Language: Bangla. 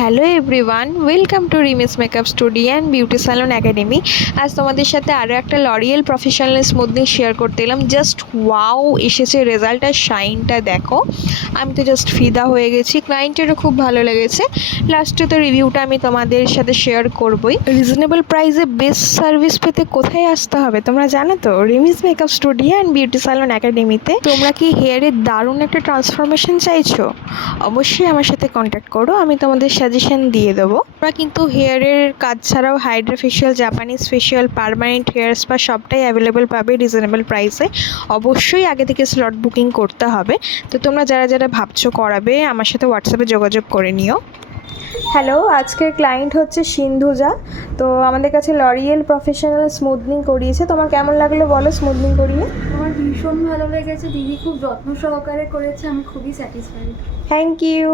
Hello everyone, welcome to রিমিস makeup studio and beauty salon academy. আজ তোমাদের সাথে আরও একটা লরিয়েল প্রফেশনাল স্মুথনিং শেয়ার করতে এলাম। জাস্ট ওয়াও এসেছে রেজাল্ট আর শাইনটা দেখো। আমি তো জাস্ট ফিদা হয়ে গেছি, ক্লায়েন্টেরও খুব ভালো লেগেছে। লাস্টে তো রিভিউটা আমি তোমাদের সাথে শেয়ার করবই। রিজনেবল প্রাইসে বেস্ট সার্ভিস পেতে কোথায় আসতে হবে তোমরা জানো তো? Rimi's makeup studio and beauty salon একাডেমিতে। তোমরা কি হেয়ারের দারুণ একটা ট্রান্সফরমেশন চাইছো? অবশ্যই আমার সাথে কন্ট্যাক্ট করো, আমি তোমাদের সাজেশন দিয়ে দেবো। আমরা কিন্তু হেয়ারের কাজ ছাড়াও hydra facial, Japanese facial, permanent hair spa সবটাই অ্যাভেলেবেল পাবে রিজনেবল প্রাইসে। অবশ্যই আগে থেকে স্লট বুকিং করতে হবে। তো তোমরা যারা যারা ভাবছো করাবে আমার সাথে হোয়াটসঅ্যাপে যোগাযোগ করে নিও। হ্যালো, আজকের ক্লায়েন্ট হচ্ছে সিন্ধুজা। তো আমাদের কাছে লরিয়েল প্রফেশনাল স্মুথনিং করিয়েছে। তোমার কেমন লাগলো বলো স্মুথনিং করিয়ে? আমার ভীষণ ভালো লেগেছে, দিদি খুব যত্ন সহকারে করেছে, আমি খুবই স্যাটিসফাইড। Thank you.